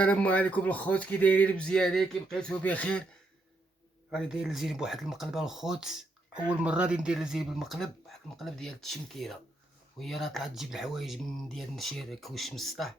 السلام عليكم الخوت، كي دايرين مزيانين؟ كي بقيتو بخير؟ راني داير الزين بواحد المقلبه الخوت. اول مره غادي ندير الزين بالمقلب، واحد المقلب ديال التشمكيره، وهي راه طلعت تجيب الحوايج من ديال النشير كوش من السطح،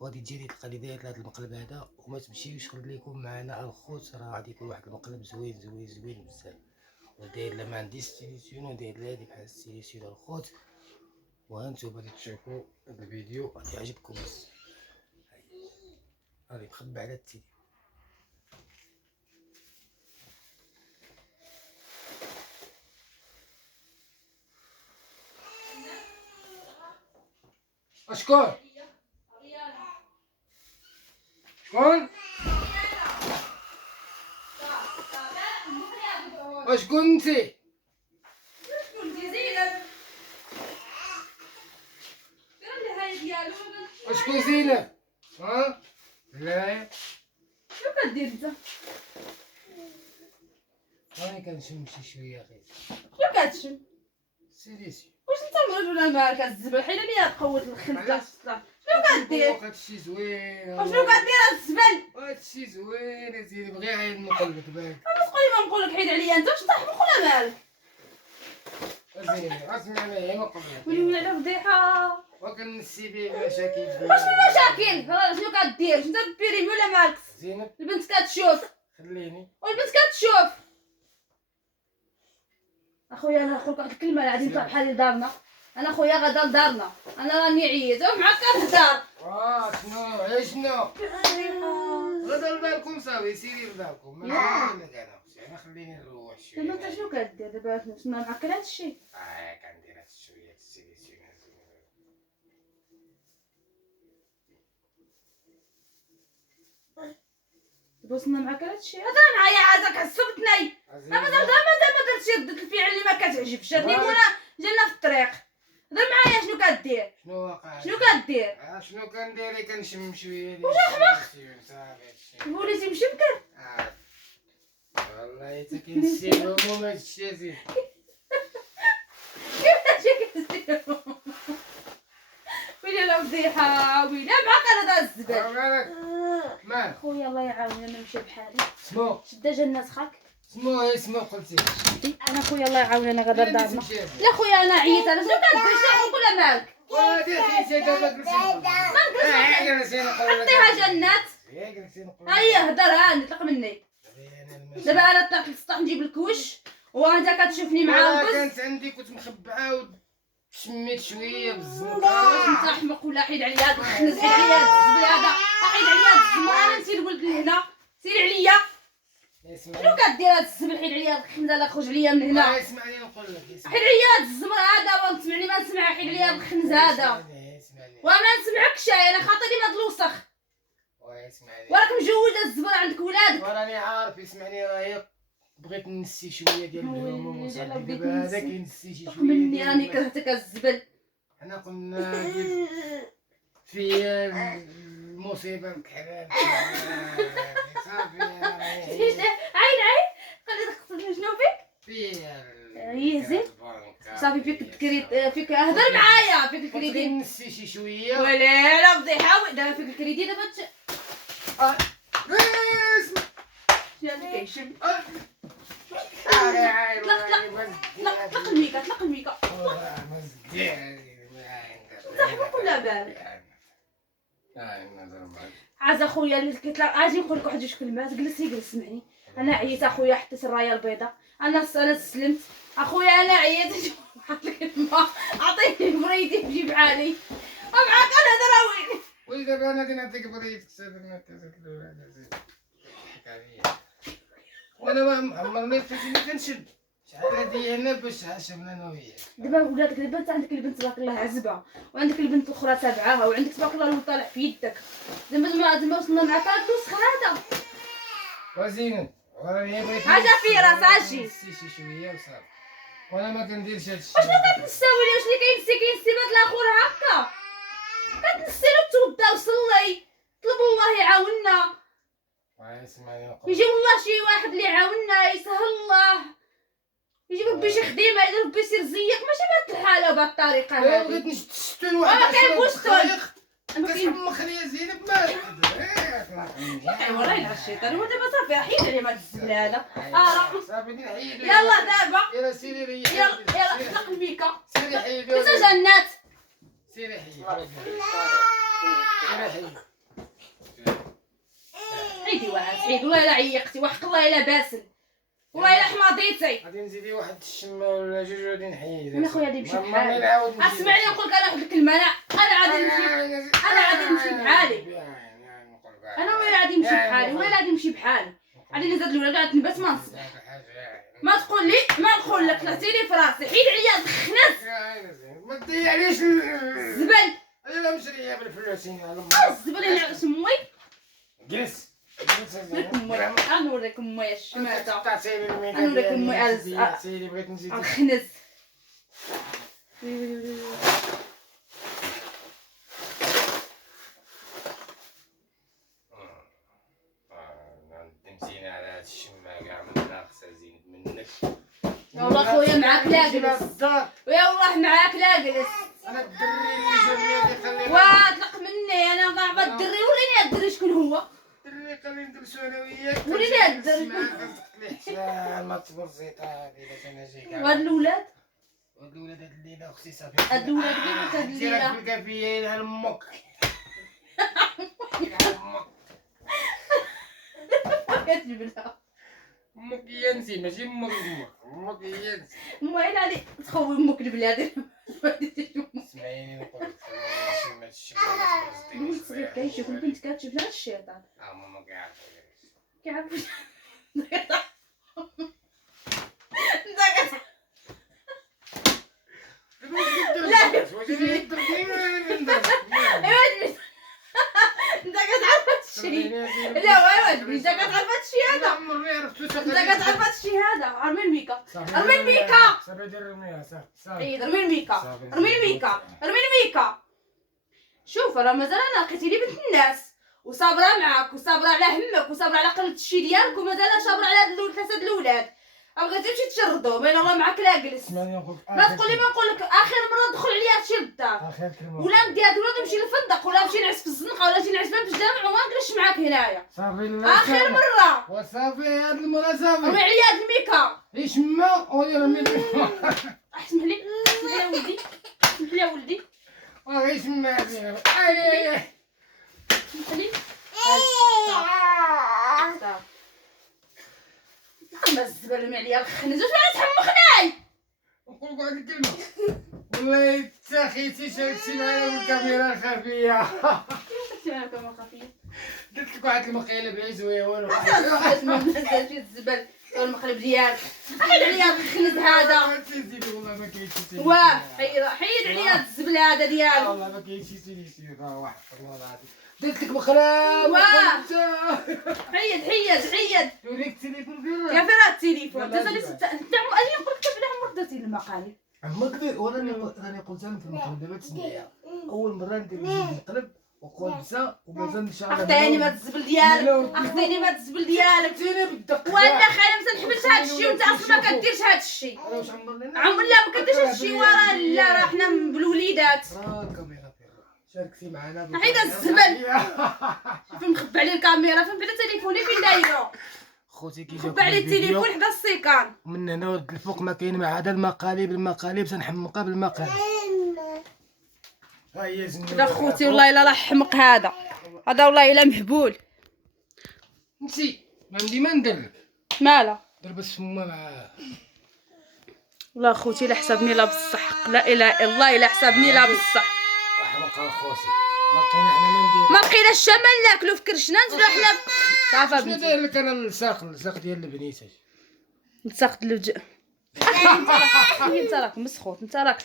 وغادي تجيني تلقى لي داير هذا المقلب هذا. وما تمشيوش، خليكم معنا الخوت، راه غادي يكون واحد المقلب زوين زوين زوين بزاف. وداير لا ما عنديش ستيليسيون، وداير هادي بحال ستيليسيون الخوت. وهانتوما غادي تشوفوا هذا الفيديو غادي يعجبكم. بس راني مخبي على التيلي. شكون؟ شكون؟ وشكون انتي؟ وشكون زينب؟ ها؟ لا شنو كدير انت؟ راني كنشم شي شويه غير شنو كتشم؟ سيريسي. واش انت مريض ولا مالك الزبل؟ حيد عليا تقوت الخنقه. علاش؟ شنو كدير؟ هادشي زوين. وشنو كدير الزبل؟ هادشي زوين يا بغي عين نقلبك بالك. ما تقولي ما نقولك حيد عليا انت. واش انت حمق ولا مالك؟ زين اسمعني غير ما قبلك. ولي على فضيحه. وكنسي بيه المشاكل. واش المشاكل؟ شنو كدير؟ انت بيريمي ولا مالك؟ زينب البنت كتشوف خليني. والبنت كتشوف. اخويا انا نقولك واحد الكلمه غادي نطلع بحال لدارنا. انا خويا غدا لدارنا، انا راني عييت معاك كنهضر. شنو شنو غدا لداركم صافي، سيري لداركم. ما نقولك انا خليني نروح شويه. دابا انت شنو كدير دابا؟ تسمع معاك هادشي. كندير هاد شويه السيليسيون. دابا وصلنا معاك هادشي. هضر معايا عازك عصبتني. انا مازال ما درتش ردة الفعل اللي ما كتعجبش. هادي مولا جانا في الطريق. هضر معايا شنو كدير؟ شنو واقع؟ شنو كدير؟ شنو كندير؟ كنشم شويه. واش احمق؟ صافي وليتي مشمكر. والله حتى كنسيهم هما هادشي زين. كيفاش كتدير؟ ويلي لا فضيحه، ويلي معاك هذا الزبل. مال خويا الله يعاوننا ما نمشي بحالي. سمو شدا جنات خاك. سمو قلتي. انا خويا الله يعاوننا غدا لدارنا. لا خويا انا عييت. انا شنو كدير؟ شنو ولا مالك؟ وهادي حيتي دابا جلسي. عطيها جنات. هيا هضر هاني طلق مني. دابا انا طلعت للسطح نجيب الكوش وانت كتشوفني مع البز. كانت عندي كنت مخبعه وشميت شويه بالزنقه. واش انت احمق ولا؟ حيد عليا هاد الخنز، حيد عليا هاد الزبل هذا، حيد عليا هاد الزبل. انا نسيت الولد لهنا، سير عليا. شنو كدير هاد الزبل؟ حيد عليا هاد الخنز هذا، خرج عليا من هنا. اسمعني نقول لك. حيد عليا هاد الزمر هذا وتسمعني ما نسمع. حيد عليا هاد الخنز هذا وما نسمعكش. انا خاطري ما الوسخ. وراك مجوج الزبر عندك ولادك. وراني عارف. اسمعني راهي بغيت نسي شويه ديال الهموم وصافي. دابا هذا كينسي شي شويه مني راني كرهتك الزبل. حنا قلنا في المصيبه الكحرات صافي. عين خليتك تقصد شنو فيك؟ هي زين صافي. فيك الكريدي، فيك هضر معايا. فيك الكريدي نسي شي شويه. ولا لا فضيحه. دابا فيك الكريدي دابا شنو كيشم؟ طلق الميكا، طلق الميكا. انت حبك ولا بالك؟ عاز اخويا اللي كيطلع. اجي نقول لك واحد جوج كلمات. جلس سمعني. انا عييت اخويا، حطيت الرايه البيضاء. انا استسلمت اخويا. انا عييت. عطيني الماء، عطيني بريدي بجيب عالي. معاك انا هذا وين؟ وي دابا انا غادي نعطيك بريد وانا ما عمرني لقيتيني كنشد. شحال هادي هنا باش عاشرنا انا وياك. دابا ولادك، دابا انت عندك البنت تبارك الله عزبه، وعندك البنت الاخرى تابعاها، وعندك تبارك الله الولد طالع في يدك. دابا وصلنا معاك هاد الوسخ هذا. وزينب وراني بغيت حاجه في راس اجي شي شويه وصافي. وانا ما كنديرش هادشي. وشنو كتنساوي؟ واش اللي كينسي بهاد الاخر هكا؟ كتنسي لو توضا وصلي. طلب الله يعاوننا. اسمعني نقول. يجيب الله شي واحد اللي يعاوننا، يسهل الله. يجيب ربي شي خديمه، اذا ربي يسير زيك. ماشي بهاد الحاله وبهاد الطريقه هادي. بغيت نشد الشتون واحد. ما كاين بوستون. كتحمق ليا زينب ما والله يلعب الشيطان هو دابا صافي حيد عليه مال الزبله هذا راه صافي نحيدو يلا دابا يلا سيري ريحي يلا اطلق الميكا سيري حيدو كنت جنات سيري حيدو سيري حيدو حيدي واحد حيد والله الا عيقتي وحق الله الا باسل والله الا حماضيتي غادي نزيدي واحد الشمه ولا جوج غادي نحيد انا خويا غادي نمشي ما بحالي نعاود نزيد. اسمعني نقول لك انا واحد الكلمه انا غادي نمشي انا غادي نمشي بحالي انا ولا غادي نمشي بحالي ولا غادي نمشي بحالي غادي نزاد الولاد غادي نبات ما نصبح ما تقول لي ما نقول لك طلعتيلي في راسي حيد عليا الخنس ما تضيعليش الزبل انا مشريه بالفلوسين الزبل اللي على سموي جلس نوريكم مويا الشماتة تعطيني الميكا أنا نوريكم ديالي، مويا سيدي بغيت نزيد الخنس نمسينا على هاد الشمه كاع من ناقصه زينب منك والله خويا معاك لا جلس الدار ويا والله معاك لا جلس انا الدري اللي جاب لي خليني واطلق مني انا ضعف الدري وريني الدري شكون هو الدري خلينا ندرسو انا وياك وريني هاد الدري ما تصبر زيطه هادي باش انا جاي وهاد الاولاد هاد الولاد هاد الليله اختي صافي هاد الولاد كيف هاد ديرك في الليله الكافيه يلها لامك كتجبدها امك هي نسي ماشي امك هي نسي المهم غادي تخوي امك البلاد اسمعيني نقول لك ما تشمش الولد صغير كيشوف البنت كتشوف لا الشيطان ماما كاع كيعرف انت كتعرف هادشي لا واجبي انت كتعرف هادشي هذا انت كتعرف هادشي هذا ارمي الميكا ارمي الميكا صافي دير المياه صافي عيد ارمي الميكا ارمي الميكا ارمي الميكا شوف راه مازال انا لقيتي لي بنت الناس وصابره معاك وصابره على همك وصابره على قله الشي ديالك ومازال صابره على هاد ثلاثه الاولاد بغيتي تمشي تشردو بين الله معاك لا جلس اسمعني نقول لك ما تقولي ما نقول لك اخر مره دخل عليا هادشي للدار اخر كلمه ولا ندي هاد الولاد نمشي للفندق ولا نمشي نعس في الزنقه ولا نجي نعس في الجامع وما نجلسش معاك هنايا صافي اخر مره وصافي هاد المره صافي رمي عليا هاد الميكا ايش ما ولي رمي اسمح لي اسمح لي يا ولدي اسمح لي يا ولدي ايش ما زينب اي اسمح لي ما الزبل رمي عليا الخنز واش ما تحمقناي نقول لك واحد الكلمه والله تاخيتي شاركتي معايا بالكاميرا الخفيه درت لك واحد المقيله بعيد زويه والو الزبل المقلب ديالك حيد عليا الخنز هذا والله ما كاينش واه حيد عليا الزبل هذا ديالك والله ما كاينش سيدي واحد والله العظيم درت لك مقلب واه حيد نوريك التليفون فين يا فين هاد التليفون انت اجي نقول لك بلا عمرك درتي المقالب عمك كبير راني قلت لهم في المقلب دابا تسمعيها اول مره ندير المقلب وقلبسه ومازال ان شاء الله اخديني ما الزبل ديالك اخديني ما الزبل ديالك زينب بالدق وانا خاله ما تنحبش هاد الشيء وانت اصلا ما كديرش هاد الشيء واش عمرنا عم لا ما كديرش هاد الشيء ورا لا راه حنا بالوليدات الكاميرا شاركتي معنا حيد الزبل شوف مخبى عليه الكاميرا فين بدا تليفوني فين دايرو خوتي كي مخبى عليه التليفون حدا السيكان من هنا ولد الفوق ما كاين مع هذا المقالب تنحمقها بالمقالب ها هي زنوبه هذا خوتي والله الا راه حمق هذا والله الا مهبول نسي ما عندي ما ندير لك مالا دير بس فما معاه والله خوتي لا حسبني لا بالصح لا اله الا الله الا حسبني لا بالصح احمق خوتي ما لقينا حنا ما ندير ما بقيناش الشمال ناكلو في كرشنا نزلو حنا صافا شنو داير لك انا الساق ديال البنيت نسقط الوجه انت راك مسخوط انت راك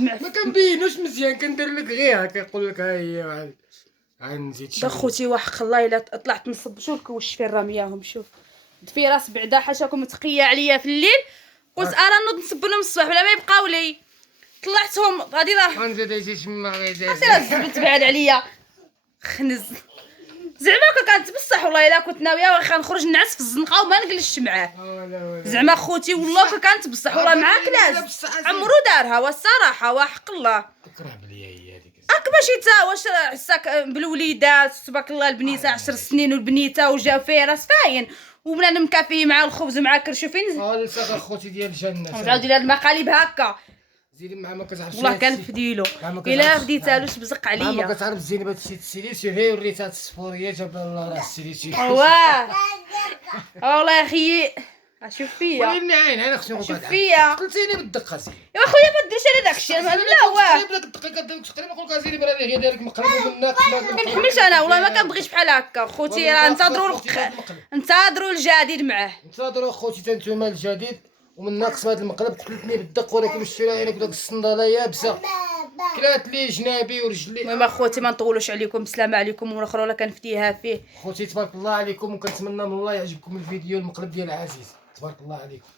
معفن ما كنبينوش مزيان كندير لك غير هكا نقول لك ها هي عاد نزيد شي خوتي وحق الله الا طلعت نصب شوف لك واش فين رامياهم شوف في راس بعدا حاشاكم متقيه عليا في الليل قلت ارا نوض نصب لهم الصباح ولا ما يبقاو لي طلعتهم غادي راه غنزيد شي شما غير راه الزبل بعد عليا خنز زعما كنت بصح والله الا كنت ناويه واخا نخرج نعس في الزنقه وما نجلسش معاه زعما خوتي والله كانت بصح والله معاك لاز عمرو دارها والصراحه وحق الله تكره بليا هي هذيك هاك ماشي تا واش عساك بالوليدات تبارك الله البنيته 10 سنين والبنيته وجا فارس فاين وبنادم مكافي مع الخبز مع كرشو فين لساك اخوتي ديال الجنه تعاود لي هاد المقالب هكا زيني مع ما كتعرفش والله كنفديلو الا فديتها له بزق ما عليا كتعرف زينب هادشي السيليسي غير وريتها الصفوريه جاب الله راه السيليسي واه والله يا اخي شوف فيا وين عين خصني نقول شوف فيا قلتيني بالدقه زين يا خويا ما ديرش انا داكشي لا واه بداك الدقيقه تقريبا نقول لك زينب راه غير دارك مقلب من الناقص ما كنحملش انا والله ما كنبغيش بحال هكا خوتي راه انتظروا الجديد معاه انتظروا اخوتي تا نتوما الجديد ومن ناقص هذا المقلب قتلتني بالدق ولكن الشيره عينك بداك الصنداله يابسه كلات لي جنابي ورجلي. المهم اخوتي ما نطولوش عليكم بسلامه عليكم والاخر ولا كنفتيها فيه خوتي تبارك الله عليكم وكنتمنى من الله يعجبكم الفيديو المقلب ديال عزيز تبارك الله عليكم.